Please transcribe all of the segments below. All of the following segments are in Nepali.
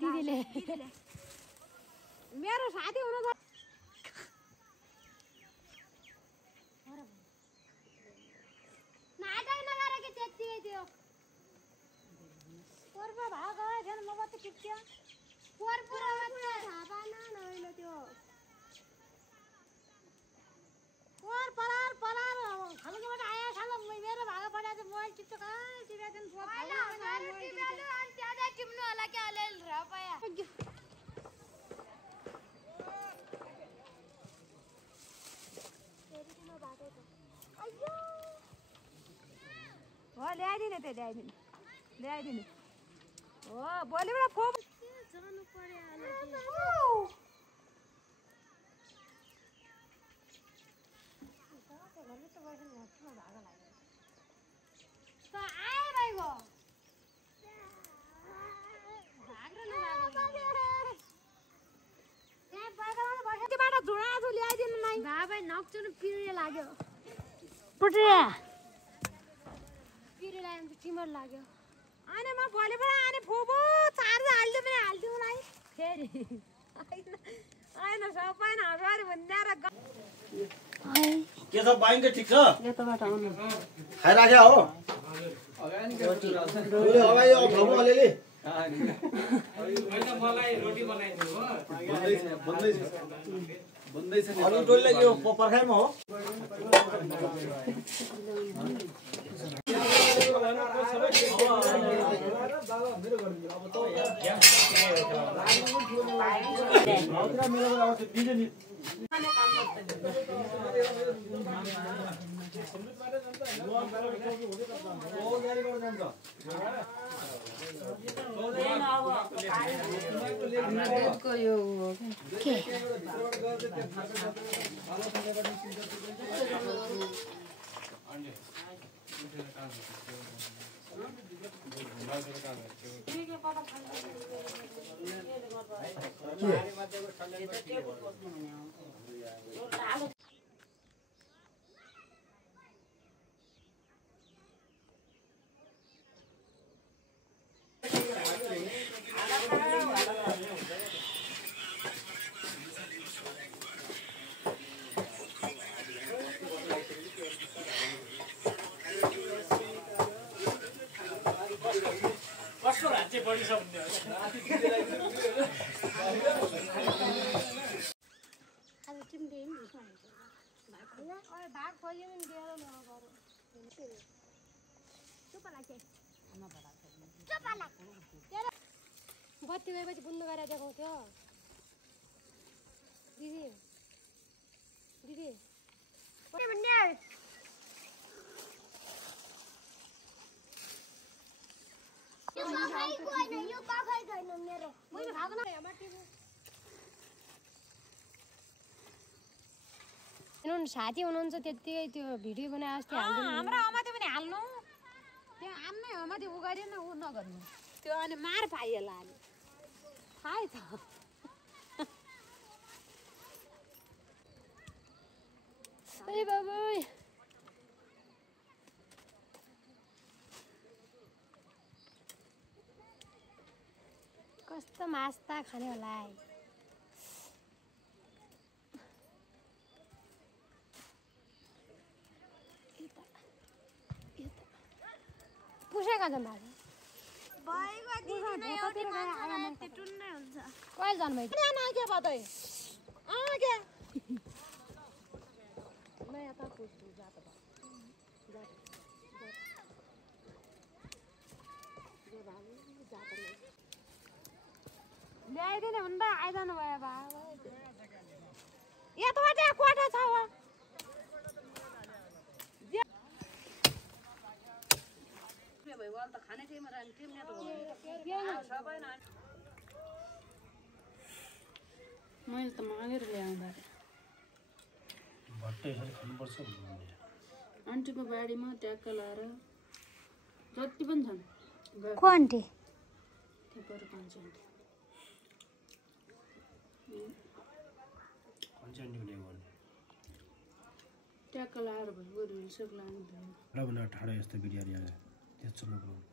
दिदीले मेरो साथी हुनु त नाटक नगरे के त्यति थियो पर्व भाग छैन म त टिप्छ पर्व थाहा न होइन त्यो पर परार परार खालकोबाट आया खाल मेरो भाग पडा चाहिँ मोबाइल टिप्छ कहाँ टिपेछन् फोन अनि त्यहाँ टिप्नु होला के अलिअलि र पाया हो ल्याइदिने त्यो ल्याइदिने हो भोलिबाट फोन जानु पर्यो नक्चुनु पिरे लाग्यो पिरे लाग्यो टिमर लाग्यो अनि म भोलिबाट आने फोबो चार्ज हाल्दियो पनि हाल्दियो मलाई फेरि हैन सबै नहरबारी भन्ने र के छ बाइङ के ठीक छ यताबाट आउनु खाइराख्या हो अगाडि अब खाऊ अलिअलि मलाई रोटी बनाइदिनु बन्दैछ अनि टोइलेट यो पर्खाइमा हो बत्ती गएपछि बुन्नु गरेर देखाउँथ्यो दिदी दिदी भन्ने साथी हुनुहुन्छ त्यतिकै त्यो भिडियो बनाए जस्तो हाल्नु हाम्रो अमाते पनि हाल्नु त्यो आम्मै अमाते उ गरेन उ नगर्नु त्यो अनि मार पाइएला अनि थाहै छ ए बाबु कस्तो मास्ता खाने होला पुसेका छन् दाजु कहिले जन्मै के बताइ के ल्याइदिने हुन त आइजानु भयो बाबा यताबाट कोठा छ हो मैले त मागेर ल्याउँदा आन्टीको बारीमा ट्याक्क लाएर जति पनि छन् को आन्टी चण्डी हुने गर्नु ट्याक्क लाएर भयो बरु हिलसेक लानु र भने ठाडो यस्तो भिडियो आयो त्यस्तो नबनाउनु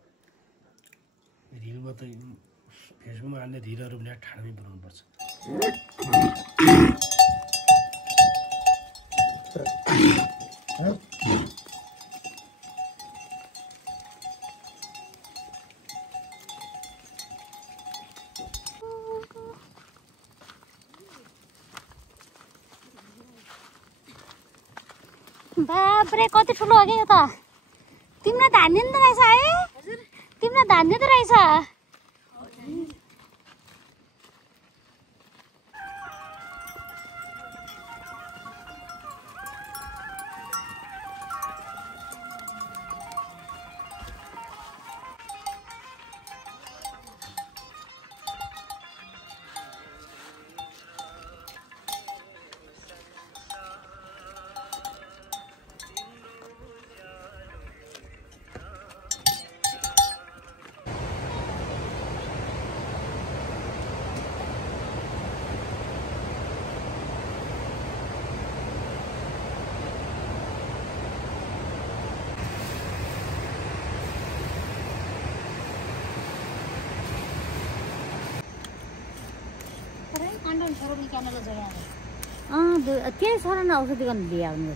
रिलमा त फेसबुकमा हाल्ने रिलहरू पनि ठाडोमै बनाउनुपर्छ बाप्रे कति ठुलो हो कि यो त तिमीलाई धान्ने नि त रहेछ है तिमीलाई धान्ने त रहेछ केही छोरा औषधि गर्नु दिए आउनु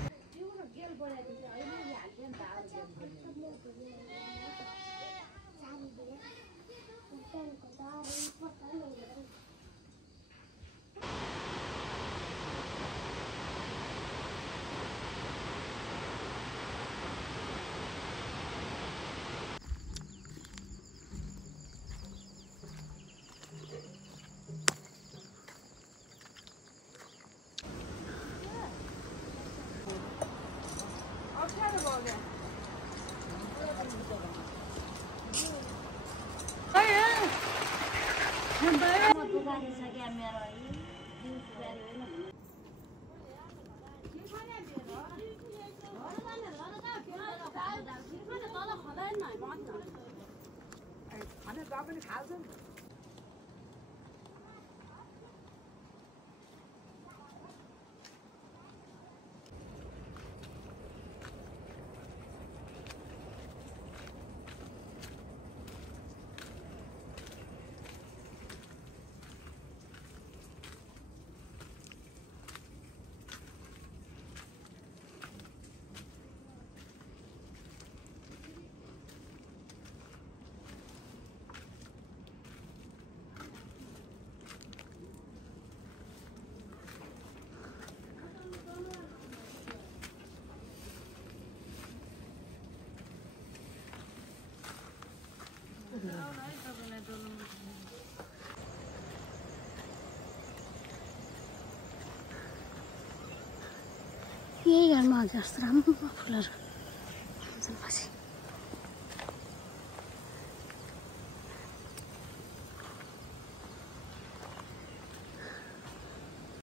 यही घरमा जस्तो राम्रो फुलहरू